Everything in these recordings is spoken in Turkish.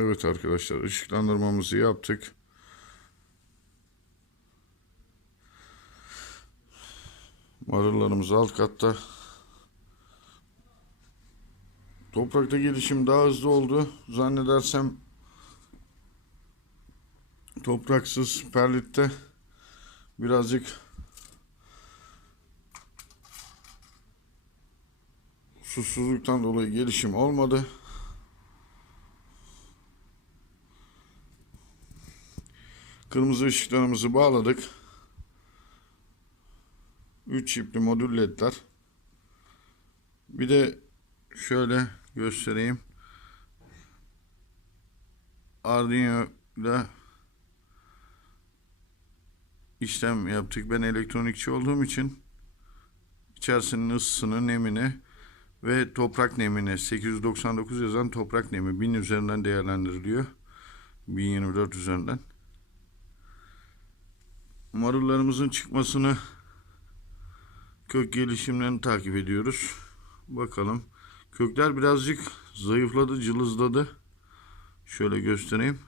Evet arkadaşlar ışıklandırmamızı yaptık. Marullarımız alt katta. Toprakta gelişim daha hızlı oldu. Zannedersem topraksız perlitte birazcık susuzluktan dolayı gelişim olmadı. Kırmızı ışıklarımızı bağladık. 3 çipli modül ledler. Bir de şöyle göstereyim. Arduino ile işlem yaptık. Ben elektronikçi olduğum için içerisinin ısısını, nemini ve toprak nemini 899 yazan toprak nemi 1000 üzerinden değerlendiriliyor. 1024 üzerinden. Marullarımızın çıkmasını kök gelişimlerini takip ediyoruz. Bakalım. Kökler birazcık zayıfladı, cılızladı. Şöyle göstereyim.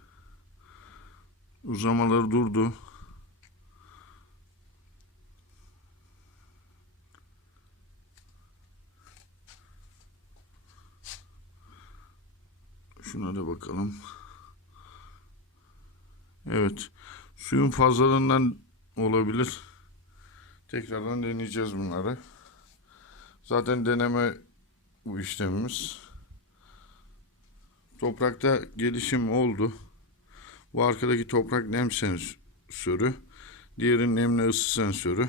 Uzamaları durdu. Şuna da bakalım. Evet. Suyun fazlalığından olabilir. Tekrardan deneyeceğiz bunları. Zaten deneme bu işlemimiz. Toprakta gelişim oldu. Bu arkadaki toprak nem sensörü. Diğeri nemli ısı sensörü.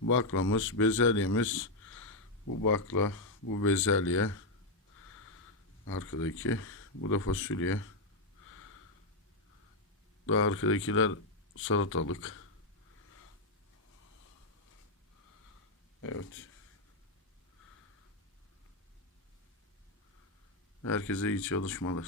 Baklamız, bezelyemiz. Bu bakla, bu bezelye. Arkadaki. Bu da fasulye. Daha arkadakiler salatalık. Evet. Herkese iyi çalışmalar.